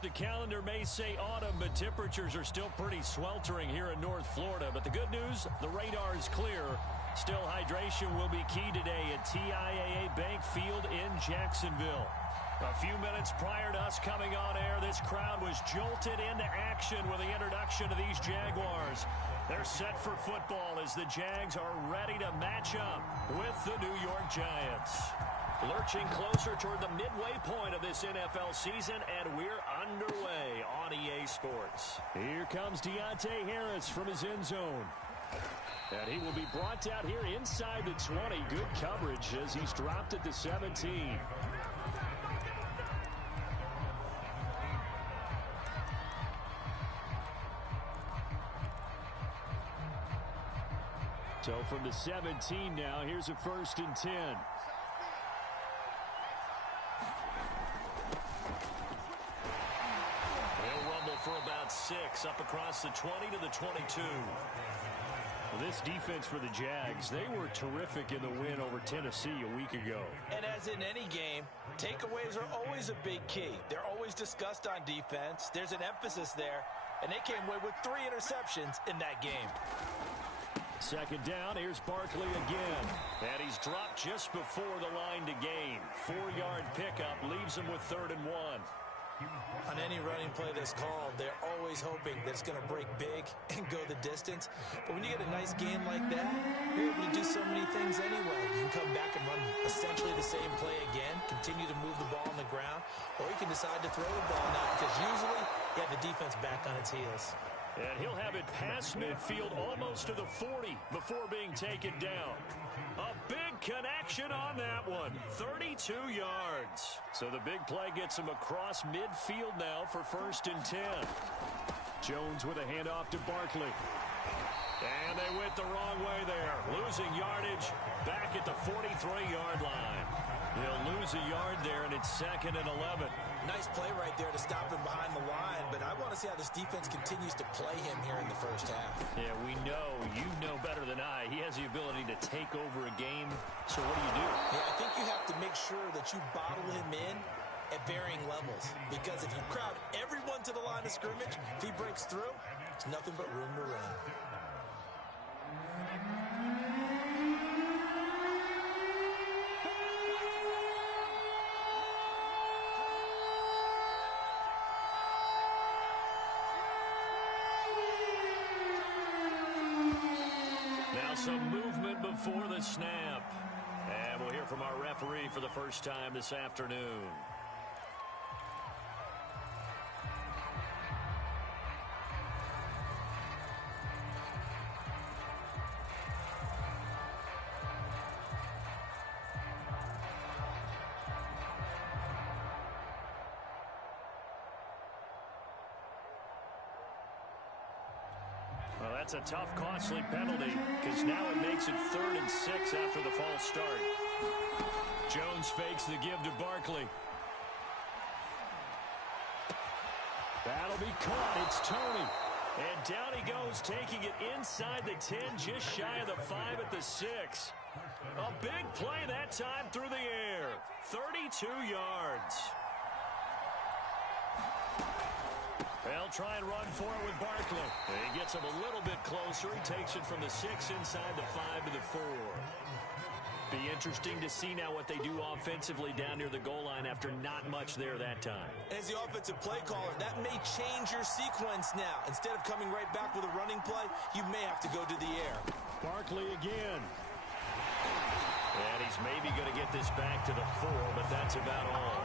The calendar may say autumn, but temperatures are still pretty sweltering here in North Florida. But the good news, the radar is clear. Still, hydration will be key today at TIAA Bank Field in Jacksonville. A few minutes prior to us coming on air, this crowd was jolted into action with the introduction of these Jaguars. They're set for football as the Jags are ready to match up with the New York Giants. Lurching closer toward the midway point of this NFL season, and we're underway on EA Sports. Here comes Deontay Harris from his end zone. And he will be brought down here inside the 20. Good coverage as he's dropped at the 17. So from the 17 now, here's a 1st and 10. They'll rumble for about 6 up across the 20 to the 22. Well, this defense for the Jags, they were terrific in the win over Tennessee a week ago. And as in any game, takeaways are always a big key. They're always discussed on defense. There's an emphasis there, and they came away with 3 interceptions in that game. 2nd down, here's Barkley again. And he's dropped just before the line to gain. 4-yard pickup leaves him with 3rd and 1. On any running play that's called, they're always hoping that it's going to break big and go the distance. But when you get a nice game like that, you're able to do so many things anyway. You can come back and run essentially the same play again, continue to move the ball on the ground, or you can decide to throw the ball now because usually you have the defense back on its heels. And he'll have it past midfield almost to the 40 before being taken down. A big connection on that one. 32 yards. So the big play gets him across midfield now for 1st and 10. Jones with a handoff to Barkley. And they went the wrong way there. Losing yardage back at the 43-yard line. He'll lose a yard there, and it's 2nd and 11. Nice play right there to stop him behind the line, but I want to see how this defense continues to play him here in the first half. Yeah, we know. You know better than I. He has the ability to take over a game. So what do you do? Yeah, I think you have to make sure that you bottle him in at varying levels, because if you crowd everyone to the line of scrimmage, if he breaks through, it's nothing but room to run. Some movement before the snap. And we'll hear from our referee for the first time this afternoon. Well, that's a tough, costly penalty because now it makes it 3rd and 6 after the false start. Jones fakes the give to Barkley. That'll be caught. It's Tony. And down he goes, taking it inside the 10, just shy of the 5 at the 6. A big play that time through the air. 32 yards. They'll try and run for it with Barkley. He gets him a little bit closer. He takes it from the 6 inside the 5 to the 4. Be interesting to see now what they do offensively down near the goal line after not much there that time. As the offensive play caller, that may change your sequence now. Instead of coming right back with a running play, you may have to go to the air. Barkley again. And he's maybe going to get this back to the 4, but that's about all.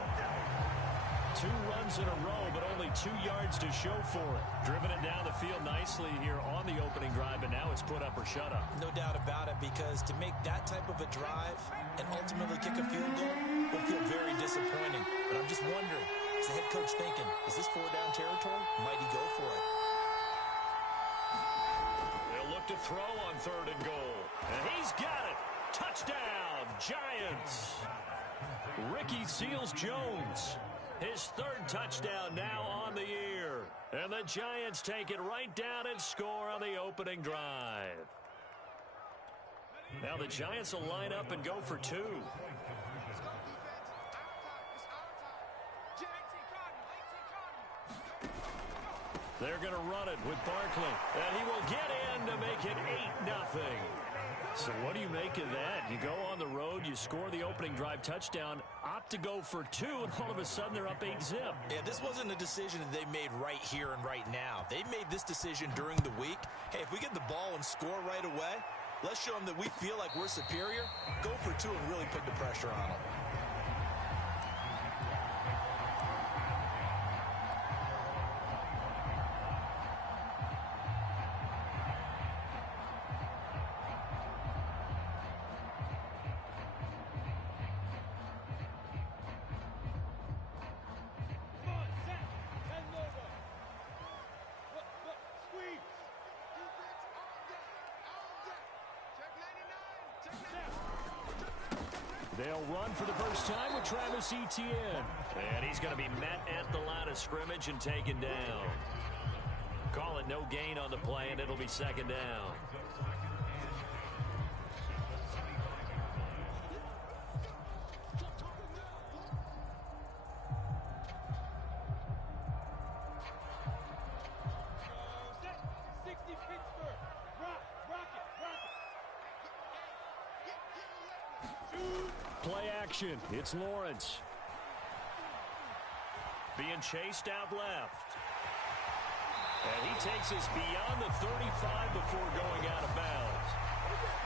2 runs in a row, but only 2 yards to show for it. Driven it down the field nicely here on the opening drive, and now it's put up or shut up. No doubt about it, because to make that type of a drive and ultimately kick a field goal will feel very disappointing. But I'm just wondering, is the head coach thinking, is this 4-down territory? Might he go for it? They'll look to throw on 3rd and goal. And he's got it. Touchdown, Giants. Ricky Seals-Jones. His 3rd touchdown now on the year. And the Giants take it right down and score on the opening drive. Now the Giants will line up and go for 2. They're going to run it with Barkley. And he will get in to make it 8-0. So what do you make of that? You go on the road, you score the opening drive touchdown, opt to go for 2, and all of a sudden they're up 8-0. Yeah, this wasn't a decision that they made right here and right now. They made this decision during the week. Hey, if we get the ball and score right away, let's show them that we feel like we're superior. Go for 2 and really put the pressure on them. They'll run for the first time with Travis Etienne. And he's going to be met at the line of scrimmage and taken down. Call it no gain on the play, and it'll be second down. Play action. It's Lawrence. Being chased out left. And he takes us beyond the 35 before going out of bounds.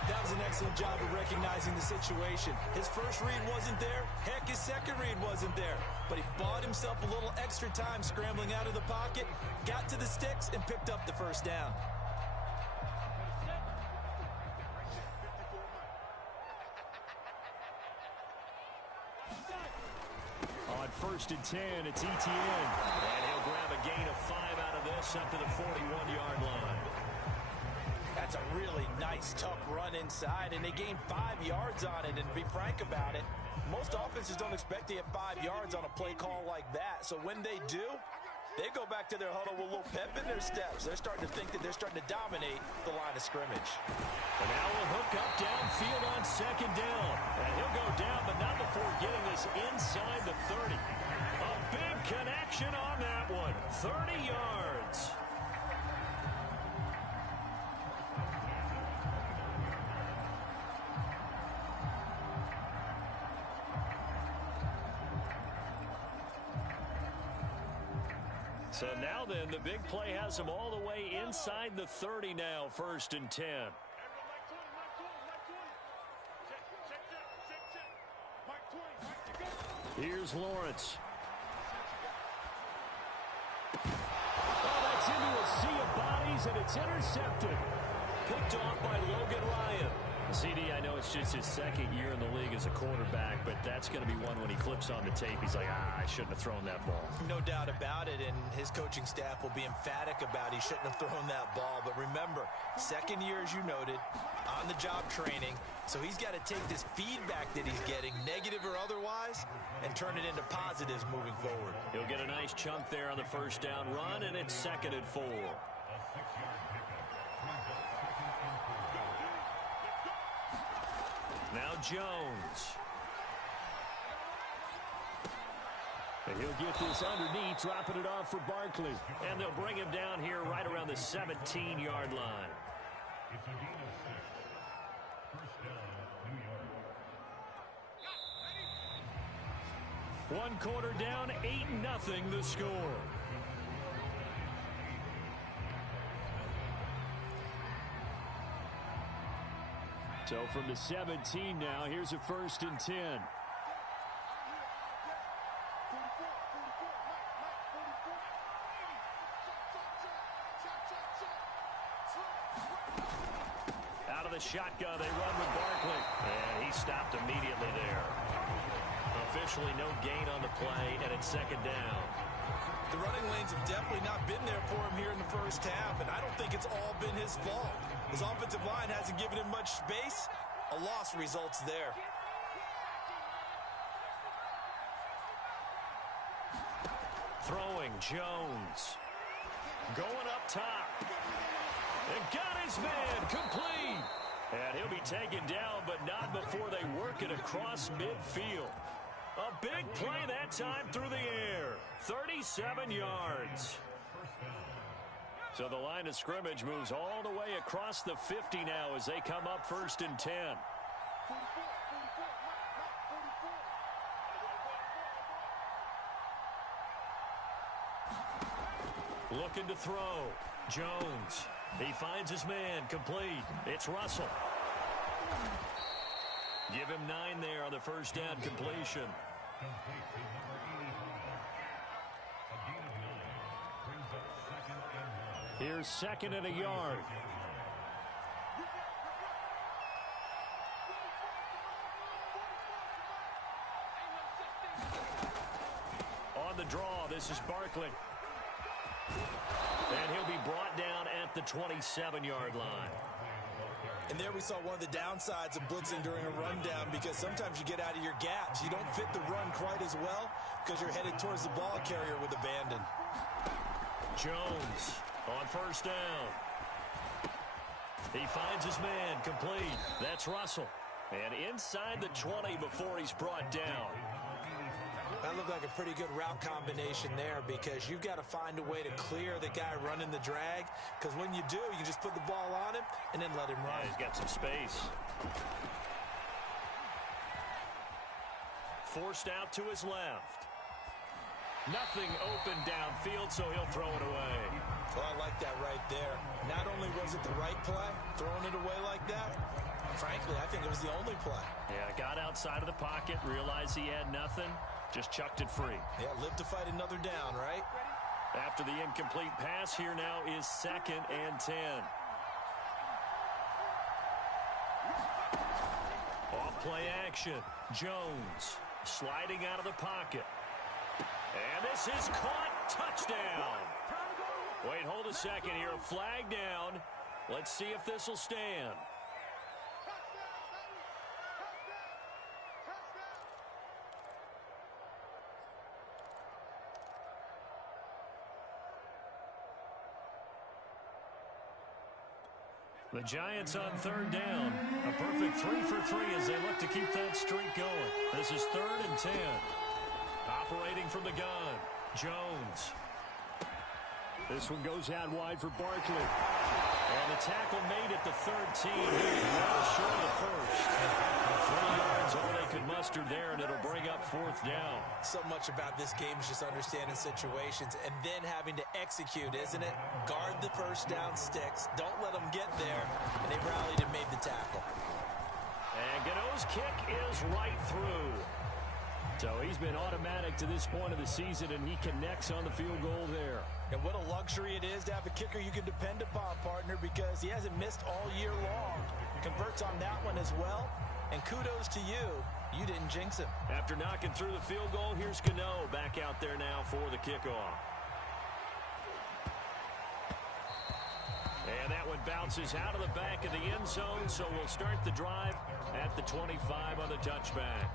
That was an excellent job of recognizing the situation. His first read wasn't there. Heck, his second read wasn't there. But he bought himself a little extra time scrambling out of the pocket, got to the sticks, and picked up the first down. On 1st and 10, it's Etienne. And he'll grab a gain of 5 out of this up to the 41-yard line. That's a really nice, tough run inside, and they gained 5 yards on it. And to be frank about it, most offenses don't expect to get 5 yards on a play call like that. So when they do, they go back to their huddle with a little pep in their steps. They're starting to think that they're starting to dominate the line of scrimmage. And now we'll hook up downfield on second down. And he'll go down, but not before getting this inside the 30. A big connection on that one. 30 yards. So now then, the big play has him all the way inside the 30 now, 1st and 10. Here's Lawrence. Oh, that's into a sea of bodies, and it's intercepted. Picked off by Logan Ryan. CD, I know it's just his second year in the league as a quarterback, but that's going to be one when he flips on the tape. He's like, I shouldn't have thrown that ball. No doubt about it, and his coaching staff will be emphatic about he shouldn't have thrown that ball. But remember, second year, as you noted, on-the-job training, so he's got to take this feedback that he's getting, negative or otherwise, and turn it into positives moving forward. He'll get a nice chunk there on the first down run, and it's 2nd and 4. Now Jones. And he'll get this underneath, dropping it off for Barkley. And they'll bring him down here right around the 17-yard line. One quarter down, 8-0 the score. So from the 17 now, here's a 1st and 10. Out of the shotgun, they run with Barkley. And he stopped immediately there. Officially no gain on the play, and it's 2nd down. The running lanes have definitely not been there for him here in the first half, and I don't think it's all been his fault. His offensive line hasn't given him much space. A loss results there. Throwing Jones. Going up top. And got his man complete. And he'll be taken down, but not before they work it across midfield. A big play that time through the air. 37 yards. So the line of scrimmage moves all the way across the 50 now as they come up 1st and 10. Looking to throw. Jones. He finds his man. Complete. It's Russell. Give him 9 there on the first down completion. Here's 2nd and a yard. On the draw, this is Barkley. And he'll be brought down at the 27-yard line. And there we saw one of the downsides of blitzing during a rundown, because sometimes you get out of your gaps. You don't fit the run quite as well because you're headed towards the ball carrier with abandon. Jones on first down. He finds his man. Complete. That's Russell. And inside the 20 before he's brought down. That looked like a pretty good route combination there, because you've got to find a way to clear the guy running the drag, because when you do, you just put the ball on him and then let him run. Yeah, he's got some space. Forced out to his left. Nothing open downfield, so he'll throw it away. Well, I like that right there. Not only was it the right play, throwing it away like that, frankly, I think it was the only play. Yeah, got outside of the pocket, realized he had nothing, just chucked it free. Yeah, live to fight another down, right? After the incomplete pass, here now is 2nd and 10. Off play action. Jones sliding out of the pocket. And this is caught. Touchdown. Wait, hold a second here. A flag down. Let's see if this will stand. The Giants on 3rd down. A perfect 3 for 3 as they look to keep that streak going. This is 3rd and 10. Operating from the gun. Jones. This one goes out wide for Barkley. And the tackle made at the 13. Well short of the first. 3 yards all they could muster there, and it'll bring up 4th down. So much about this game is just understanding situations and then having to execute, isn't it? Guard the first down sticks. Don't let them get there. And they rallied and made the tackle. And Gano's kick is right through. So he's been automatic to this point of the season, and he connects on the field goal there. And what a luxury it is to have a kicker you can depend upon, partner, because he hasn't missed all year long. Converts on that one as well. And kudos to you. You didn't jinx him. After knocking through the field goal, here's Gano back out there now for the kickoff. And that one bounces out of the back of the end zone, so we'll start the drive at the 25 on the touchback.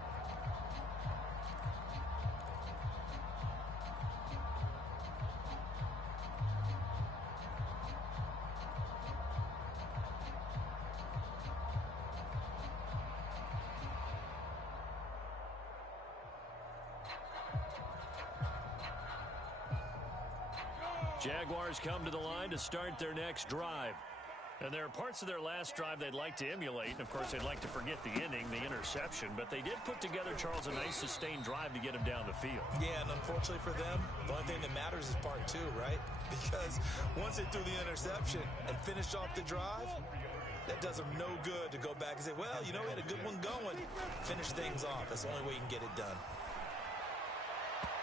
Jaguars come to the line to start their next drive. And there are parts of their last drive they'd like to emulate. And, of course, they'd like to forget the inning, the interception. But they did put together, Charles, a nice sustained drive to get him down the field. Yeah, and unfortunately for them, the only thing that matters is part 2, right? Because once they threw the interception and finished off the drive, that does them no good to go back and say, well, you know, we had a good one going. Finish things off. That's the only way you can get it done.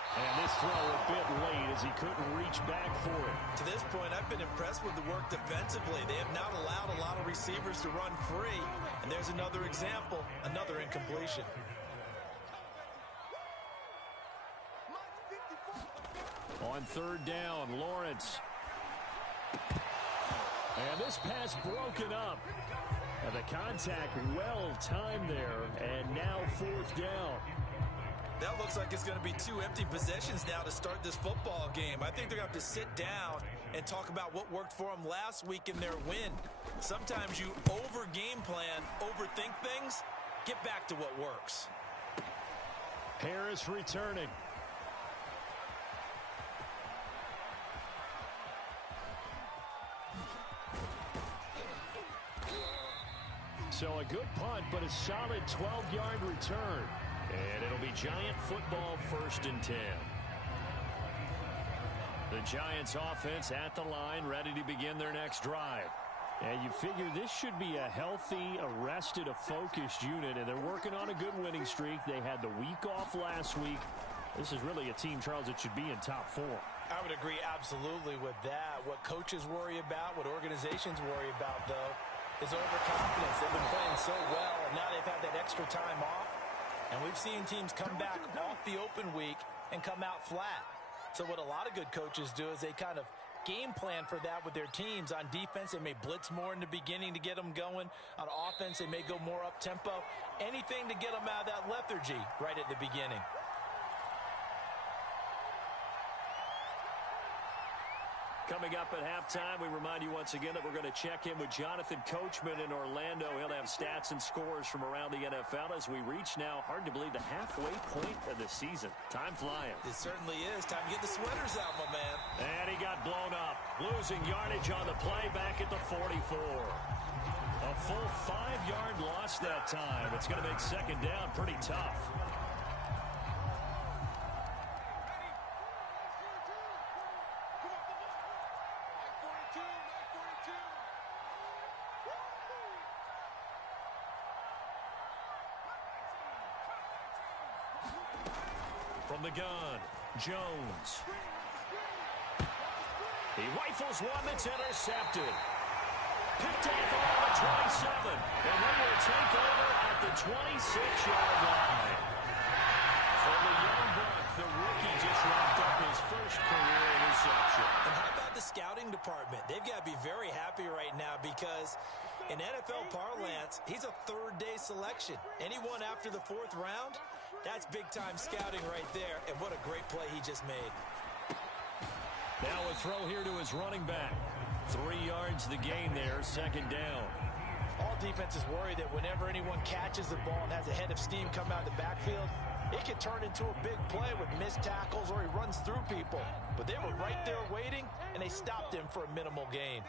And this throw a bit late as he couldn't reach back for it. To this point, I've been impressed with the work defensively. They have not allowed a lot of receivers to run free. And there's another example, another incompletion. On 3rd down, Lawrence. And this pass broken up. And the contact well timed there. And now 4th down. That looks like it's going to be 2 empty possessions now to start this football game. I think they're going to have to sit down and talk about what worked for them last week in their win. Sometimes you over-game plan, overthink things. Get back to what works. Harris returning. So a good punt, but a solid 12-yard return. And it'll be Giant football, 1st and 10. The Giants offense at the line, ready to begin their next drive. And you figure this should be a healthy, arrested, a focused unit, and they're working on a good winning streak. They had the week off last week. This is really a team, Charles, that should be in top 4. I would agree absolutely with that. What coaches worry about, what organizations worry about, though, is overconfidence. They've been playing so well, and now they've had that extra time off. And we've seen teams come back off the open week and come out flat. So what a lot of good coaches do is they kind of game plan for that with their teams. On defense, they may blitz more in the beginning to get them going. On offense, they may go more up-tempo. Anything to get them out of that lethargy right at the beginning. Coming up at halftime, we remind you once again that we're going to check in with Jonathan Coachman in Orlando. He'll have stats and scores from around the NFL as we reach now, hard to believe, the halfway point of the season. Time flying. It certainly is. Time to get the sweaters out, my man. And he got blown up. Losing yardage on the play back at the 44. A full 5-yard loss that time. It's going to make second down pretty tough. From the gun, Jones. He rifles one that's intercepted. Picked off on the 27. And they will take over at the 26-yard line. For the young buck, the rookie just wrapped up his first career interception. And how about the scouting department? They've got to be very happy right now because in NFL parlance, he's a third-day selection. Anyone after the 4th round, that's big-time scouting right there, and what a great play he just made. Now a throw here to his running back. 3 yards the gain there, second down. All defenses worry that whenever anyone catches the ball and has a head of steam come out of the backfield, it can turn into a big play with missed tackles or he runs through people. But they were right there waiting, and they stopped him for a minimal gain.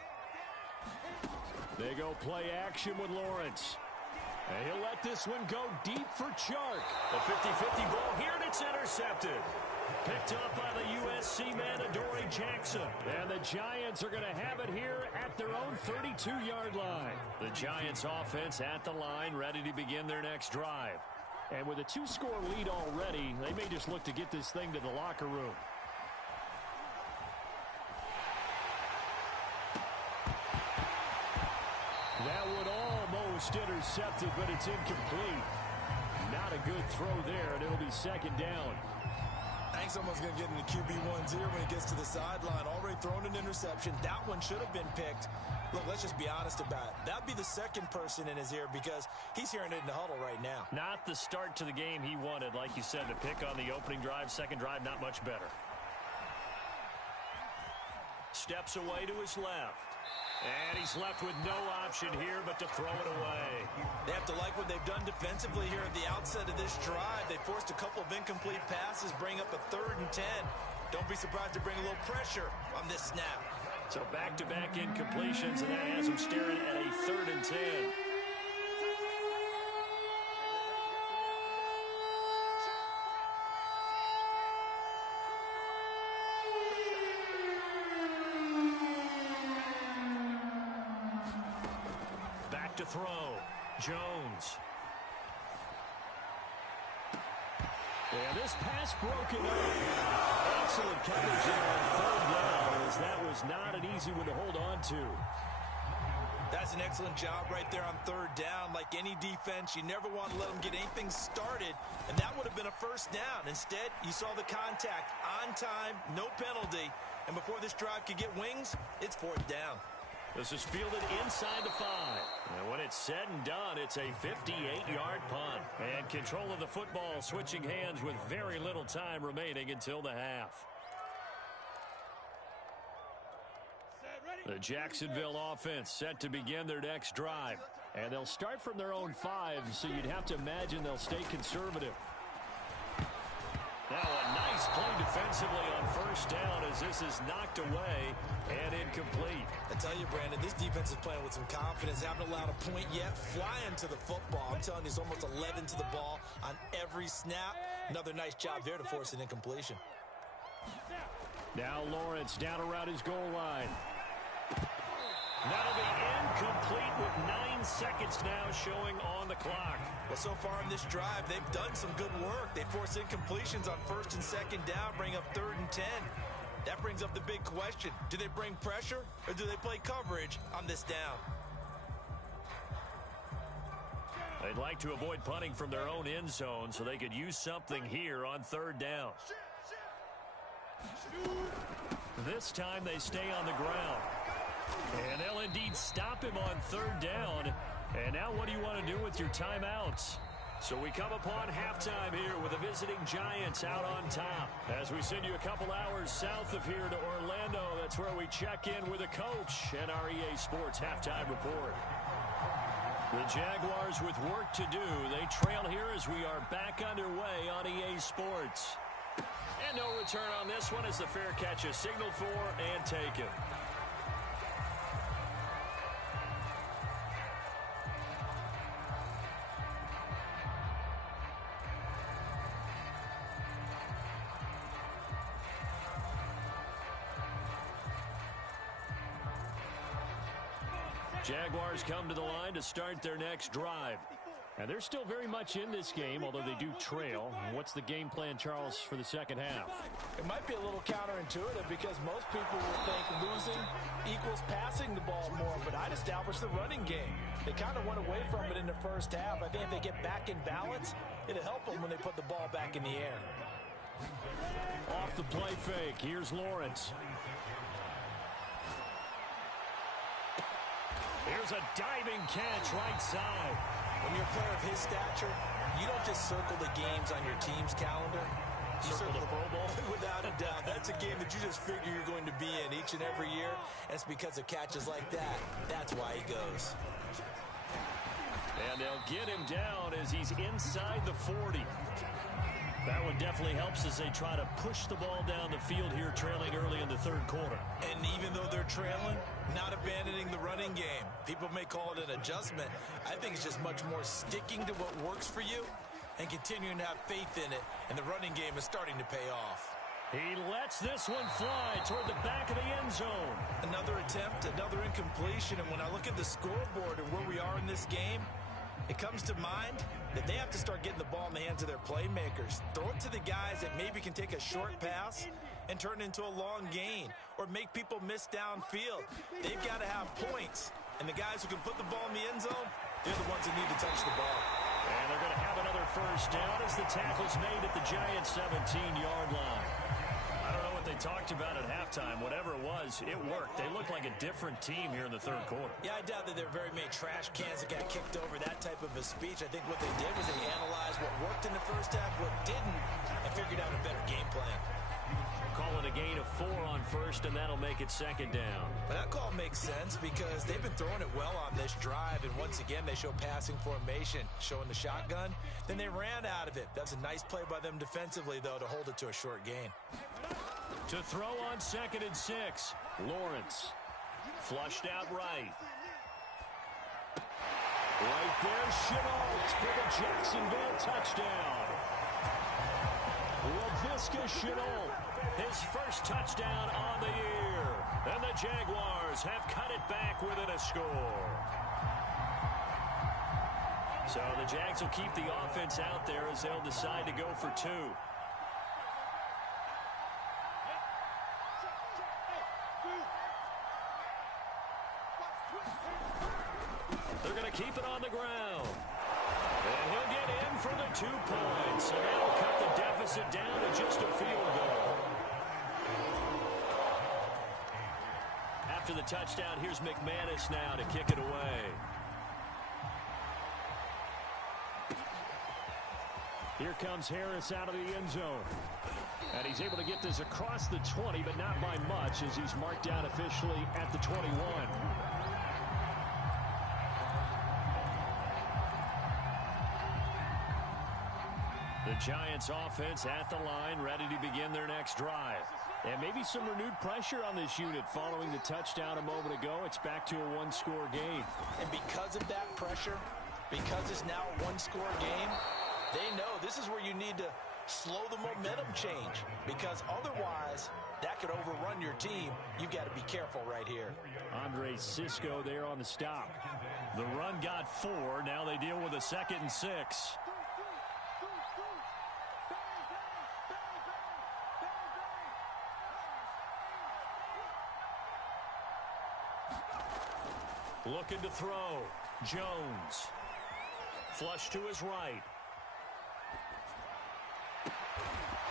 They go play action with Lawrence. And he'll let this one go deep for Chark. A 50-50 ball here, and it's intercepted. Picked up by the USC man, Adoree Jackson. And the Giants are going to have it here at their own 32-yard line. The Giants offense at the line, ready to begin their next drive. And with a 2-score lead already, they may just look to get this thing to the locker room. That would almost intercepted, but it's incomplete. Not a good throw there, and it'll be second down. Hank's almost going to get into QB1's ear when he gets to the sideline. Already thrown an interception. That one should have been picked. Look, let's just be honest about it. That'd be the second person in his ear because he's hearing it in the huddle right now. Not the start to the game he wanted. Like you said, the pick on the opening drive, second drive, not much better. Steps away to his left. And he's left with no option here but to throw it away. They have to like what they've done defensively here at the outset of this drive. They forced a couple of incomplete passes, bring up a 3rd and 10. Don't be surprised to bring a little pressure on this snap. So back-to-back incompletions, and that has them staring at a 3rd and 10. To throw, Jones. And this pass broken up. Excellent coverage there on 3rd down, as that was not an easy one to hold on to. That's an excellent job right there on 3rd down. Like any defense, you never want to let them get anything started, and that would have been a 1st down. Instead, you saw the contact on time, no penalty, and before this drive could get wings, it's 4th down. This is fielded inside the 5. And when it's said and done, it's a 58-yard punt. And control of the football switching hands with very little time remaining until the half. The Jacksonville offense set to begin their next drive. And they'll start from their own 5, so you'd have to imagine they'll stay conservative. Now a nice play defensively on first down as this is knocked away and incomplete. I tell you, Brandon, this defense is playing with some confidence. Haven't allowed a point yet. Flying to the football. I'm telling you, it's almost 11 to the ball on every snap. Another nice job there to force an incompletion. Now Lawrence down around his goal line. That'll be incomplete with 9 seconds now showing on the clock. Well, so far in this drive, they've done some good work. They force incompletions on first and second down, bring up 3rd and 10. That brings up the big question. Do they bring pressure or do they play coverage on this down? They'd like to avoid punting from their own end zone so they could use something here on 3rd down. This time they stay on the ground. And they'll indeed stop him on 3rd down. And now what do you want to do with your timeouts? So we come upon halftime here with the visiting Giants out on top. As we send you a couple hours south of here to Orlando, that's where we check in with a coach and our EA Sports halftime report. The Jaguars with work to do. They trail here as we are back underway on EA Sports. And no return on this one as the fair catch is signaled for and taken. Jaguars come to the line to start their next drive. And they're still very much in this game, although they do trail. What's the game plan, Charles, for the second half? It might be a little counterintuitive because most people will think losing equals passing the ball more, but I'd establish the running game. They kind of went away from it in the first half. I think if they get back in balance, it'll help them when they put the ball back in the air. Off the play fake, here's Lawrence. Here's a diving catch right side. When you're a player of his stature, you don't just circle the games on your team's calendar. You circle the Pro Bowl. Without a doubt. That's a game that you just figure you're going to be in each and every year. And it's because of catches like that. That's why he goes. And they'll get him down as he's inside the 40. That one definitely helps as they try to push the ball down the field here, trailing early in the 3rd quarter. And even though they're trailing, not abandoning the running game. People may call it an adjustment. I think it's just much more sticking to what works for you and continuing to have faith in it. And the running game is starting to pay off. He lets this one fly toward the back of the end zone. Another attempt, another incompletion. And when I look at the scoreboard and where we are in this game, it comes to mind that they have to start getting the ball in the hands of their playmakers. Throw it to the guys that maybe can take a short pass and turn it into a long gain or make people miss downfield. They've got to have points. And the guys who can put the ball in the end zone, they're the ones that need to touch the ball. And they're going to have another first down as the tackle's made at the Giants' 17-yard line. I don't know what they talked about at halftime. Whatever it was, it worked. They looked like a different team here in the 3rd quarter. Yeah, I doubt that there are very many trash cans that got kicked over, that type of a speech. I think what they did was they analyzed what worked in the first half, what didn't, and figured out a better game plan. Call it a gain of 4 on first, and that'll make it 2nd down. But that call makes sense because they've been throwing it well on this drive, and once again, they show passing formation, showing the shotgun. Then they ran out of it. That's a nice play by them defensively, though, to hold it to a short gain. To throw on 2nd and 6, Lawrence. Flushed out right. Right there, Chenault for the Jacksonville touchdown. Laviska Chenault, his first touchdown on the year. And the Jaguars have cut it back within a score. So the Jags will keep the offense out there as they'll decide to go for 2. They're going to keep it on the ground. And he'll get in for the 2 points. And that'll cut the deficit down to just a field goal. After the touchdown, here's McManus now to kick it away. Here comes Harris out of the end zone. And he's able to get this across the 20, but not by much as he's marked out officially at the 21. The Giants offense at the line, ready to begin their next drive. And maybe some renewed pressure on this unit following the touchdown a moment ago. It's back to a one-score game. And because of that pressure, because it's now a one-score game, they know this is where you need to slow the momentum change, because otherwise that could overrun your team. You've got to be careful right here. Andre Cisco there on the stop. The run got 4. Now they deal with a 2nd and 6. Looking to throw. Jones. Flush to his right.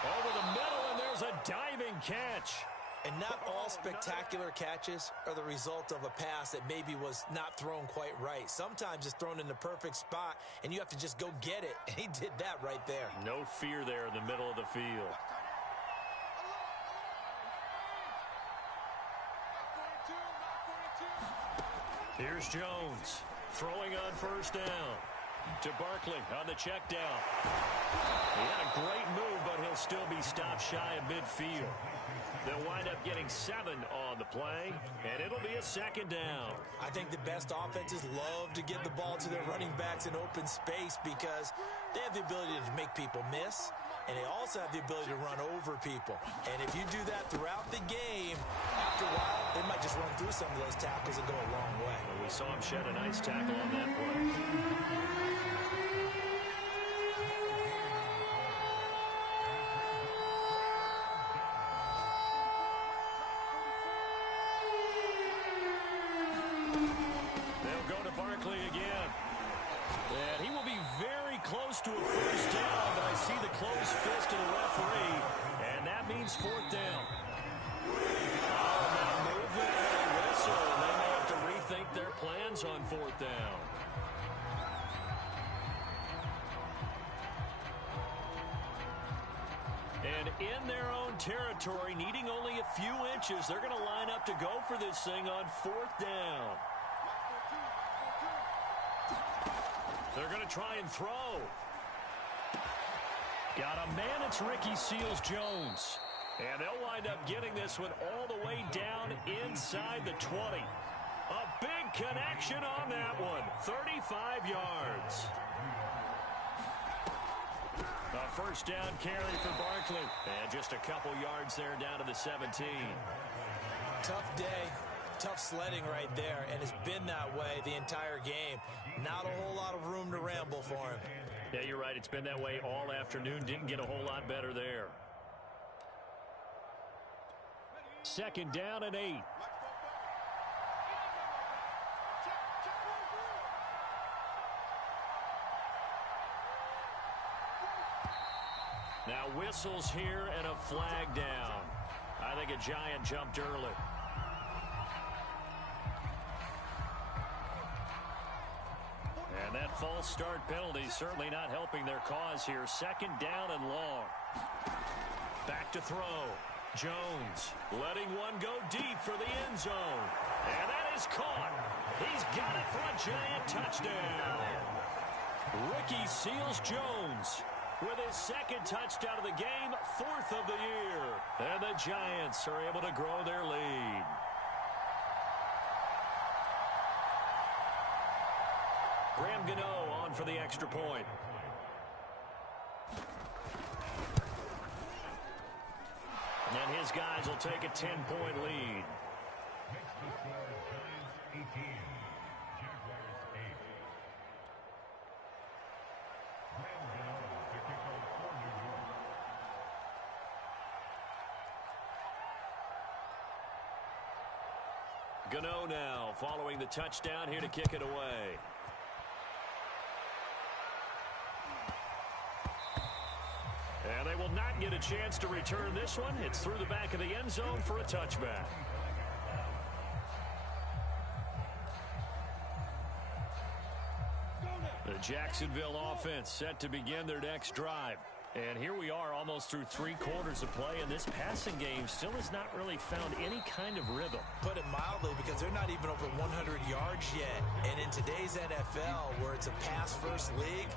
Over the middle, and there's a diving catch. And not all spectacular catches are the result of a pass that maybe was not thrown quite right. Sometimes it's thrown in the perfect spot, and you have to just go get it. And he did that right there. No fear there in the middle of the field. Here's Jones throwing on first down to Barkley on the check down. He had a great move, but he'll still be stopped shy of midfield. They'll wind up getting 7 on the play, and it'll be a 2nd down. I think the best offenses love to give the ball to their running backs in open space because they have the ability to make people miss, and they also have the ability to run over people. And if you do that throughout the game, after a while, they might just run through some of those tackles and go a long way. Well, we saw him shed a nice tackle on that play. Close to a first down, but I see the closed fist of the referee, and that means 4th down. Now movement and a whistle, and they may have to rethink their plans on 4th down. And in their own territory, needing only a few inches, they're going to line up to go for this thing on 4th down. They're going to try and throw. Got a man, it's Ricky Seals-Jones. And they'll wind up getting this one all the way down inside the 20. A big connection on that one. 35 yards. A first down carry for Barkley. And just a couple yards there down to the 17. Tough day. Tough sledding right there, and it's been that way the entire game. Not a whole lot of room to ramble for him. Yeah, you're right. It's been that way all afternoon. Didn't get a whole lot better there. 2nd down and 8. Now whistles here and a flag down. I think a Giant jumped early. And that false start penalty certainly not helping their cause here. 2nd down and long. Back to throw. Jones letting one go deep for the end zone. And that is caught. He's got it for a Giant touchdown. Ricky Seals-Jones with his 2nd touchdown of the game, 4th of the year. And the Giants are able to grow their lead. Graham Gano on for the extra point. And his guys will take a 10-point lead. Gano now following the touchdown here to kick it away. And they will not get a chance to return this one. It's through the back of the end zone for a touchback. The Jacksonville offense set to begin their next drive. And here we are almost through 3 quarters of play, and this passing game still has not really found any kind of rhythm. Put it mildly, because they're not even over 100 yards yet. And in today's NFL, where it's a pass-first league,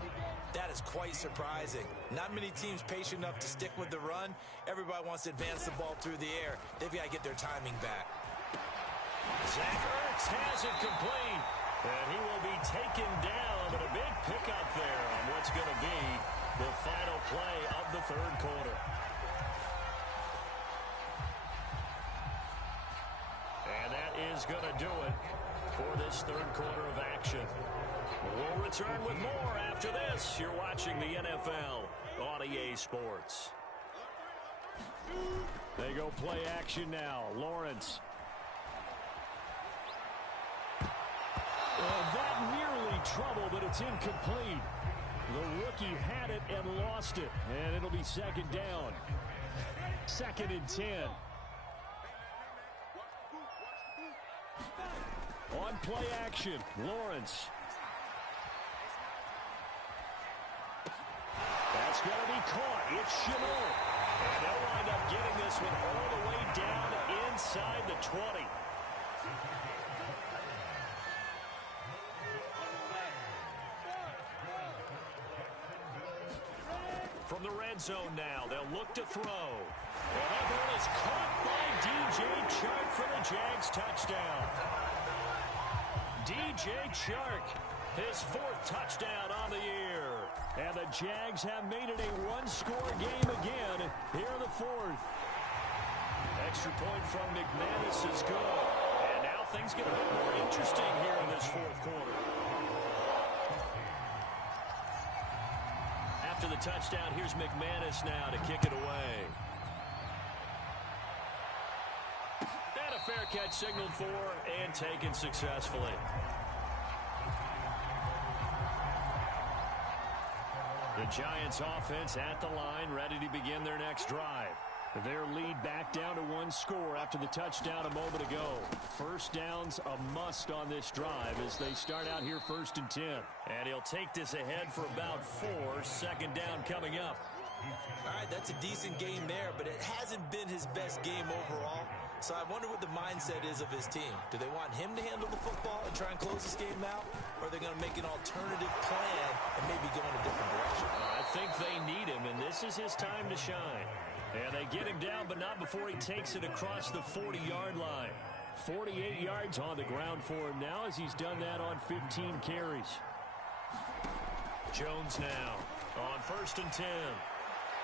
That is quite surprising. Not many teams patient enough to stick with the run. Everybody wants to advance the ball through the air. They've got to get their timing back. Zach Ertz has it complete. And he will be taken down, but a big pickup there on what's going to be the final play of the third quarter. And that is going to do it for this third quarter of action. We'll return with more after this. You're watching the NFL on EA Sports. They go play action now. Lawrence. That nearly trouble, but it's incomplete. The rookie had it and lost it, and it'll be second down. 2nd and 10. On play action, Lawrence. That's going to be caught. It's Chanel. And they'll wind up getting this one all the way down inside the 20. From the red zone now, they'll look to throw. And that ball is caught by DJ Chark for the Jags touchdown. DJ Chark, his 4th touchdown on the year. And the Jags have made it a one-score game again here in the 4th. Extra point from McManus is good. And now things get a bit more interesting here in this 4th quarter. After the touchdown, here's McManus now to kick it away. And a fair catch signaled for and taken successfully. The Giants offense at the line, ready to begin their next drive. Their lead back down to 1 score after the touchdown a moment ago. First down's a must on this drive as they start out here 1st and 10. And he'll take this ahead for about 4. 2nd down coming up. All right, that's a decent game there, but it hasn't been his best game overall. So I wonder what the mindset is of his team. Do they want him to handle the football and try and close this game out? Or are they going to make an alternative plan and maybe go in a different direction? I think they need him, and this is his time to shine. And they get him down, but not before he takes it across the 40-yard line. 48 yards on the ground for him now as he's done that on 15 carries. Jones now on 1st and 10.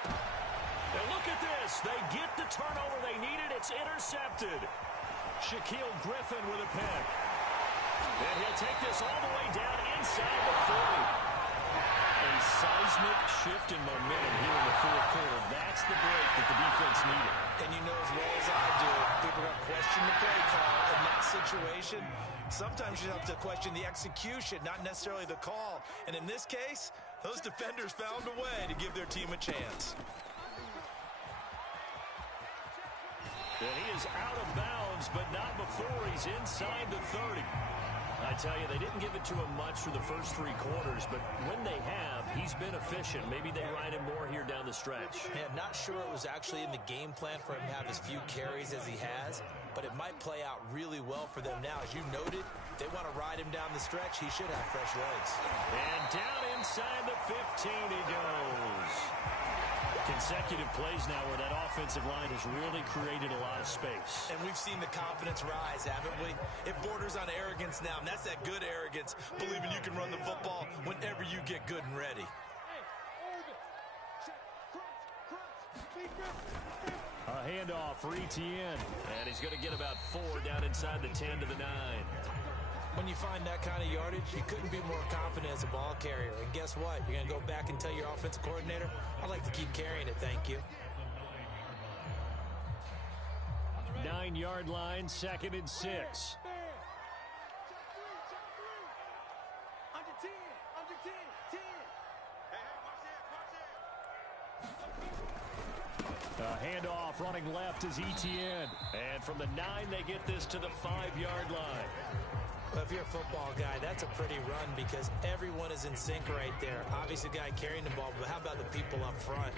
And look at this. They get the turnover they needed. It's intercepted. Shaquille Griffin with a pick. And he'll take this all the way down inside the 40. A seismic shift in momentum here in the 4th quarter. That's the break that the defense needed. And you know as well as I do, people are going to question the play call in that situation. Sometimes you have to question the execution, not necessarily the call. And in this case, those defenders found a way to give their team a chance. And he is out of bounds, but not before he's inside the 30. I tell you, they didn't give it to him much for the first 3 quarters, but when they have, he's been efficient. Maybe they ride him more here down the stretch. Yeah, not sure it was actually in the game plan for him to have as few carries as he has, but it might play out really well for them now. As you noted, if they want to ride him down the stretch, he should have fresh legs. And down inside the 15 he goes. Consecutive plays now where that offensive line has really created a lot of space. And we've seen the confidence rise, haven't we? It borders on arrogance now, and that's that good arrogance, believing you can run the football whenever you get good and ready. A handoff for Etienne. And he's going to get about 4 down inside the 10 to the 9. When you find that kind of yardage, you couldn't be more confident as a ball carrier. And guess what? You're going to go back and tell your offensive coordinator, I'd like to keep carrying it, thank you. 9-yard line, 2nd and 6. A handoff running left is Etienne. And from the 9, they get this to the 5-yard line. Well, if you're a football guy, that's a pretty run because everyone is in sync right there. Obviously, the guy carrying the ball, but how about the people up front?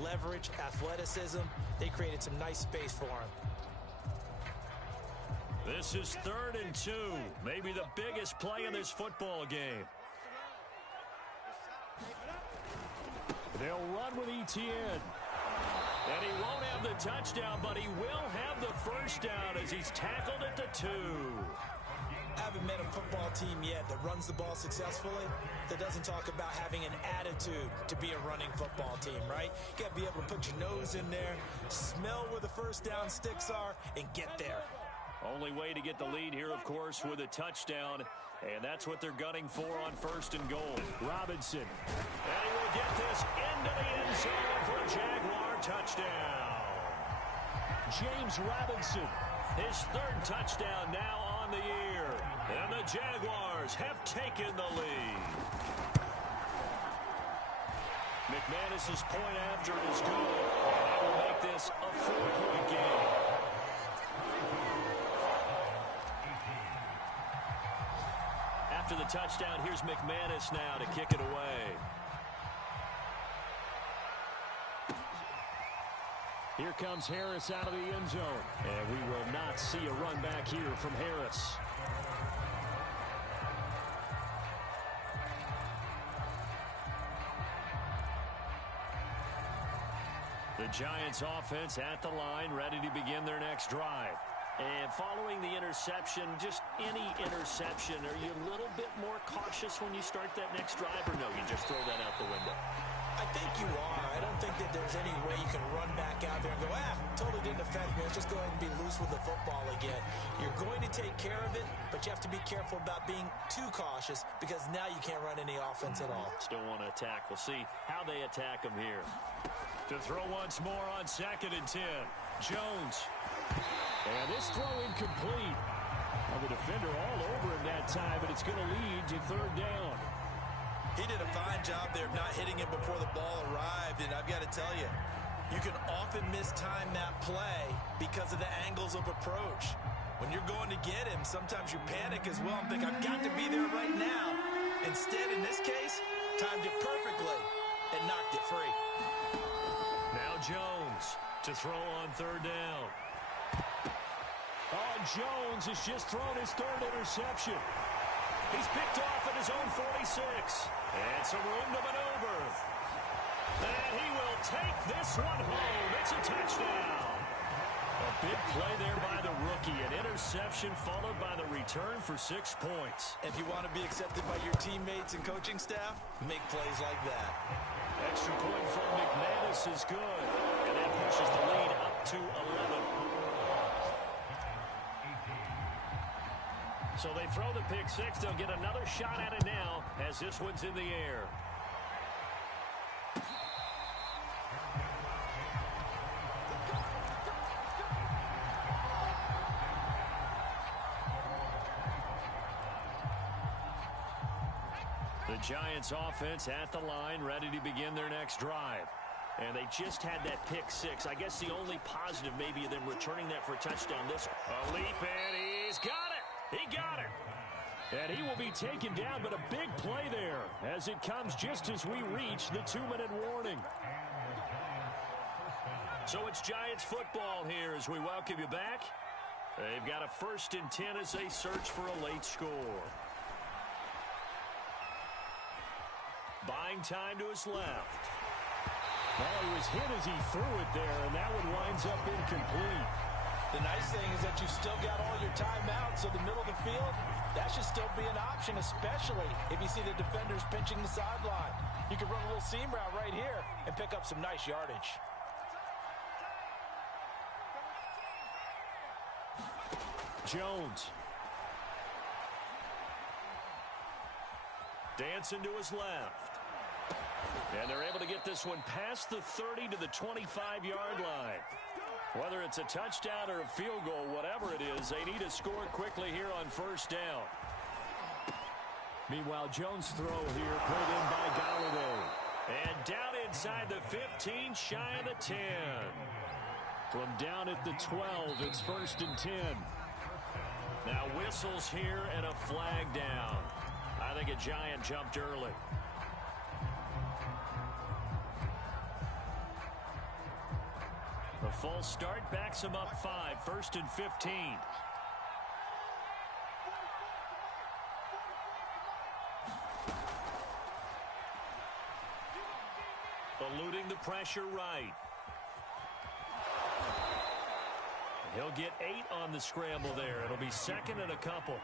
Leverage, athleticism, they created some nice space for him. This is 3rd and 2. Maybe the biggest play in this football game. They'll run with ETN. And he won't have the touchdown, but he will have the first down as he's tackled at the 2. I haven't met a football team yet that runs the ball successfully that doesn't talk about having an attitude to be a running football team, right? You got to be able to put your nose in there, smell where the first down sticks are, and get there. Only way to get the lead here, of course, with a touchdown. And that's what they're gunning for on 1st and goal. Robinson. And he will get this into the end zone for a Jaguar touchdown. James Robinson, his 3rd touchdown now on the year. And the Jaguars have taken the lead. McManus's point after is good. And that will make this a 4-point game. After the touchdown, here's McManus now to kick it away. Here comes Harris out of the end zone. And we will not see a run back here from Harris. The Giants offense at the line, ready to begin their next drive. And following the interception, just any interception, are you a little bit more cautious when you start that next drive, or no, you just throw that out the window? I think you are. I don't think that there's any way you can run back out there and go, totally didn't affect me. Let's just go ahead and be loose with the football again. You're going to take care of it, but you have to be careful about being too cautious because now you can't run any offense at all. Still want to attack. We'll see how they attack them here. To throw once more on 2nd and 10. Jones. And this throw incomplete. Well, the defender all over him that time, but it's going to lead to 3rd down. He did a fine job there of not hitting him before the ball arrived, and I've got to tell you, you can often mistime that play because of the angles of approach. When you're going to get him, sometimes you panic as well and think, I've got to be there right now. Instead, in this case, timed it perfectly and knocked it free. Now Jones to throw on 3rd down. Oh, Jones has just thrown his 3rd interception. He's picked off at his own 46. And some room to maneuver. And he will take this one home. It's a touchdown. A big play there by the rookie. An interception followed by the return for 6 points. If you want to be accepted by your teammates and coaching staff, make plays like that. Extra point from McManus is good. And that pushes the lead up to 11. So they throw the pick 6. They'll get another shot at it now as this one's in the air. The Giants offense at the line, ready to begin their next drive. And they just had that pick 6. I guess the only positive maybe of them returning that for a touchdown. This a leap, and he's got it. He got it. And he will be taken down, but a big play there as it comes just as we reach the 2-minute warning. So it's Giants football here as we welcome you back. They've got a 1st and 10 as they search for a late score. Buying time to his left. Well, he was hit as he threw it there, and that one winds up incomplete. The nice thing is that you've still got all your timeouts, so the middle of the field, that should still be an option, especially if you see the defenders pinching the sideline. You can run a little seam route right here and pick up some nice yardage. Jones. Dancing to his left. And they're able to get this one past the 30 to the 25-yard line. Whether it's a touchdown or a field goal, whatever it is, they need to score quickly here on 1st down. Meanwhile, Jones' throw here pulled in by Galladay. And down inside the 15, shy of the 10. From down at the 12, it's 1st and 10. Now whistles here and a flag down. I think a Giant jumped early. The false start backs him up 5, 1st and 15. The eluding the pressure right. He'll get 8 on the scramble there. It'll be second and a couple.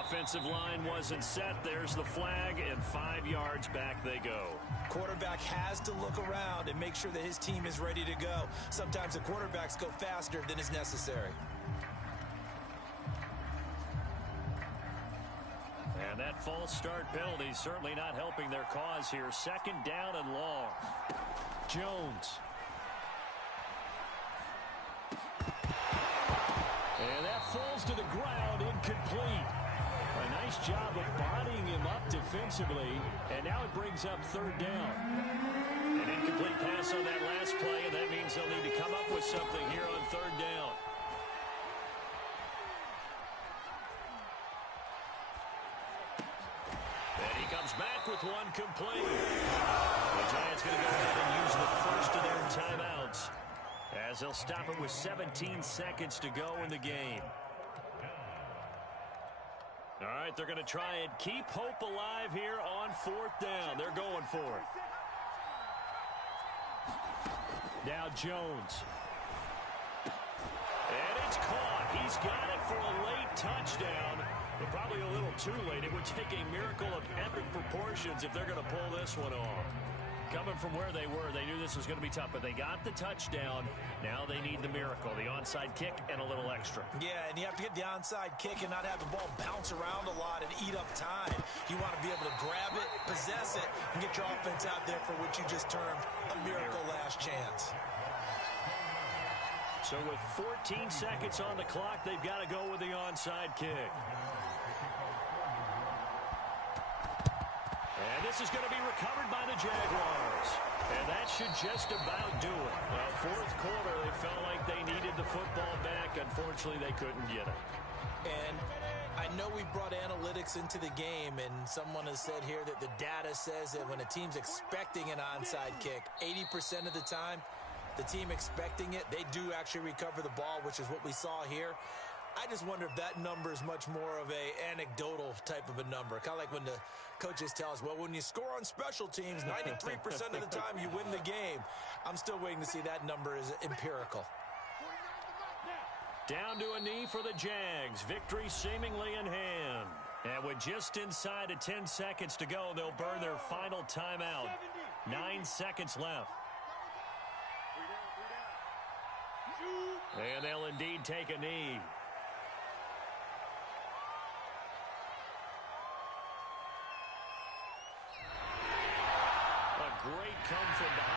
Offensive line wasn't set. There's the flag, and 5 yards back they go. Quarterback has to look around and make sure that his team is ready to go. Sometimes the quarterbacks go faster than is necessary. And that false start penalty certainly not helping their cause here. Second down and long. Jones. And that falls to the ground, incomplete. A nice job of bodying him up defensively, and now it brings up third down. An incomplete pass on that last play, and that means they'll need to come up with something here on third down. And he comes back with one complete. The Giants going to go ahead and use the first of their timeouts, as they'll stop it with 17 seconds to go in the game. All right, they're going to try and keep hope alive here on fourth down. They're going for it. Now Jones. And it's caught. He's got it for a late touchdown, but probably a little too late. It would take a miracle of epic proportions if they're going to pull this one off. Coming from where they were, they knew this was going to be tough, but they got the touchdown. Now they need the miracle, the onside kick and a little extra. Yeah, and you have to get the onside kick and not have the ball bounce around a lot and eat up time. You want to be able to grab it, possess it, and get your offense out there for what you just termed a miracle last chance. So with 14 seconds on the clock, they've got to go with the onside kick. And this is going to be recovered by the Jaguars. And that should just about do it. Well, fourth quarter, they felt like they needed the football back. Unfortunately, they couldn't get it. And I know we brought analytics into the game, and someone has said here that the data says that when a team's expecting an onside kick, 80% of the time, the team expecting it, they do actually recover the ball, which is what we saw here. I just wonder if that number is much more of a anecdotal type of a number. Kind of like when the coaches tell us, well, when you score on special teams, 93% of the time you win the game. I'm still waiting to see that number is empirical. Down to a knee for the Jags. Victory seemingly in hand. And with just inside of 10 seconds to go, they'll burn their final timeout. 9 seconds left. And they'll indeed take a knee. A great come from behind.